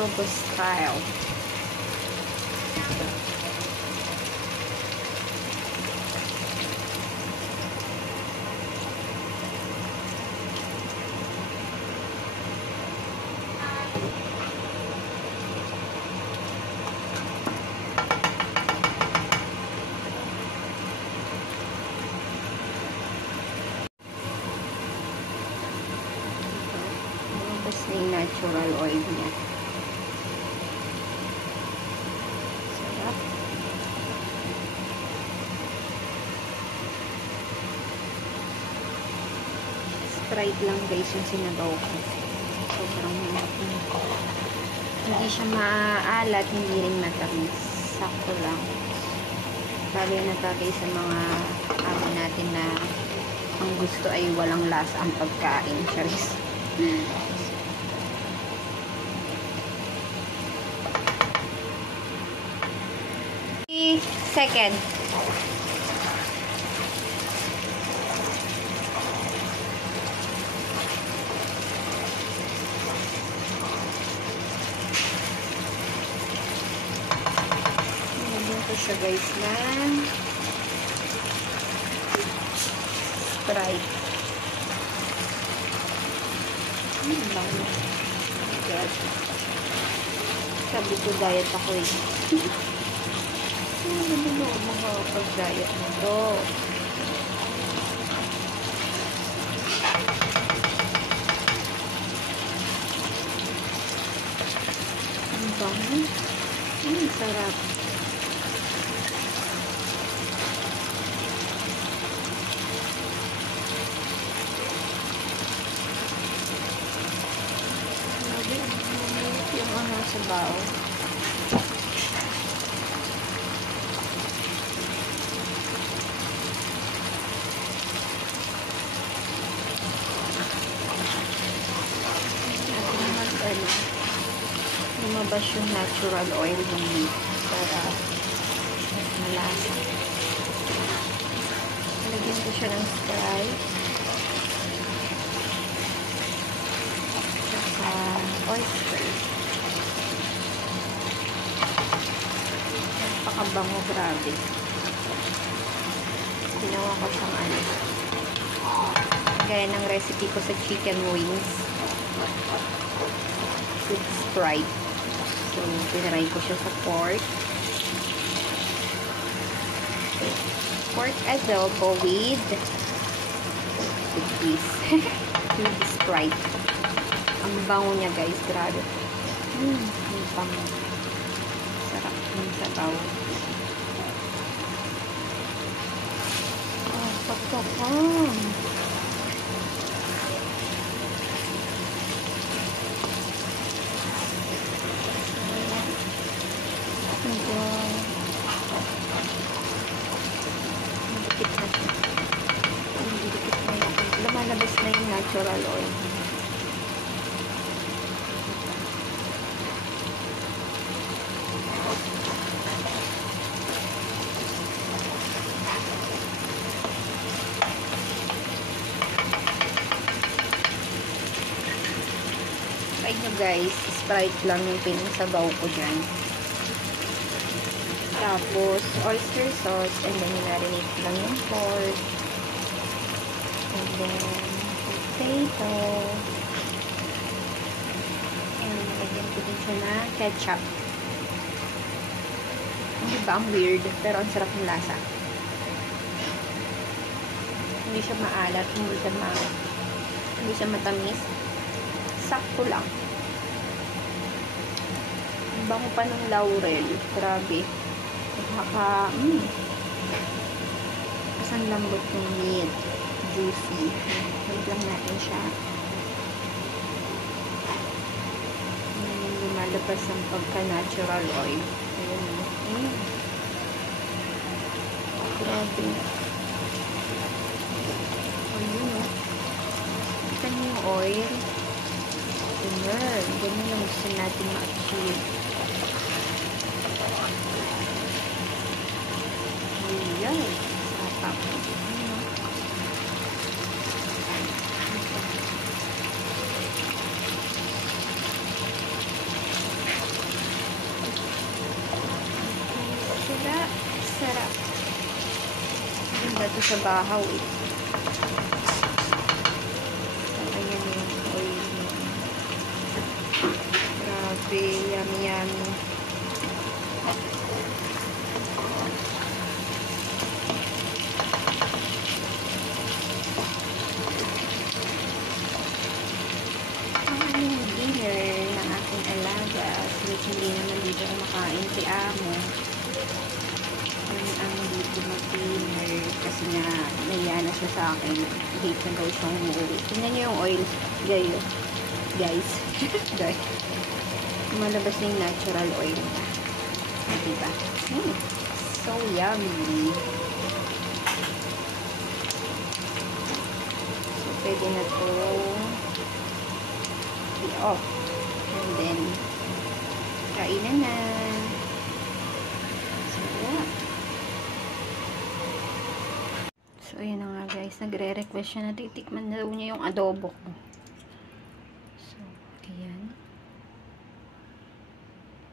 adobo style. Yung natural oil niya. Sarap. Sprite lang guys yung sinabaw ko. Sobrang malap niya. Hindi siya maalat, hindi rin matamis. Sakto lang. Bagay na bagay sa mga amo natin na ang gusto ay walang lasa ang pagkain. Charis. Second. Nilagyan ko siya guys na Sprite. Bango. God. Sabi ko diet ako eh. Ano ba mga pag-diet na to? Ang bango. Ang sarap. Yung ano sa bao. Lumabas yung natural oil ng meat para malasa. Lagyan ko siya ng Sprite saka oyster. Napakabango, grabe. Ginawa ko siyang ano, gaya ng recipe ko sa chicken wings with Sprite. So, pinaray ko siya sa pork. Pork adobo with this. With Sprite. Ang bango niya guys, grabe. Ang bango. Sarap ng sabaw. Oh, pakpakang. Lumalabas na yung natural oil. Try nyo guys, Sprite lang yung pinasabaw ko dyan. Tapos, oyster sauce, and then marinate lang yung pork. And then, potato. And lagyan ko din siya na ketchup. Hindi ba ang weird? Pero ang sarap ng lasa. Hindi siya maalat, hindi siya matamis. Sakto lang. Ang bango pa ng laurel. Grabe. Kasang lambot ng meat. Juicy. Wait lang natin siya. Lumalabas ang pagka-natural oil. Ayan. Grabe. Ayun. Kita niyo yung oil. Ayan. Ganyan yung gusto natin ma-achieve. Ayan. Sarap. sa bahaw eh. So, ayan yung oil. Grabe, yummy yummy. Hindi naman dito kumakain si Amo. Yan ang dito mag-dinner kasi nga naiya na siya sa akin. Dito na daw siyang umuwi. Tingnan niyo yung oil. Guys. Guys. Malabas na yung natural oil niya. Diba? So yummy. So pwede na to i-off. And then kainan na. So, ayan na nga guys. Nagre-request siya na titikman na daw niya yung adobo ko. So, ayan.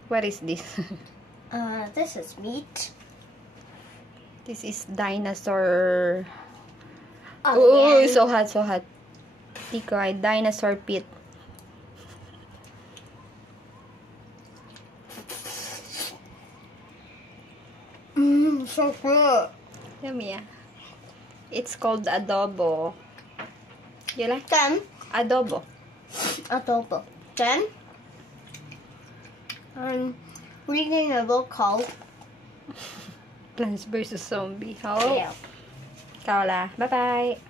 What is this? This is meat. This is dinosaur. Oh, so hot, so hot. Tikoy, dinosaur pit. So good. Yummy, yeah. It's called adobo. You like? Then, Adobo. adobo. Then, I'm reading a book called Plants vs. Zombie. Oh. Yeah. Kaola. Bye-bye.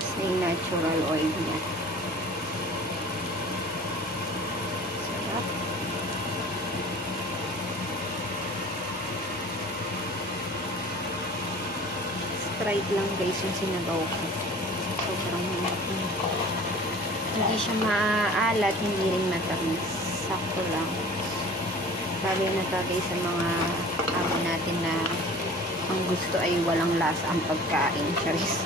Tapos na yung natural oil niya. Sarap. Sprite lang guys yung sinabaw ko. Sobrang hindi siya maalat, hindi rin matamis. Sakto lang. Bagay na bagay sa mga amo natin na ang gusto ay walang lasa ang pagkain. Charis.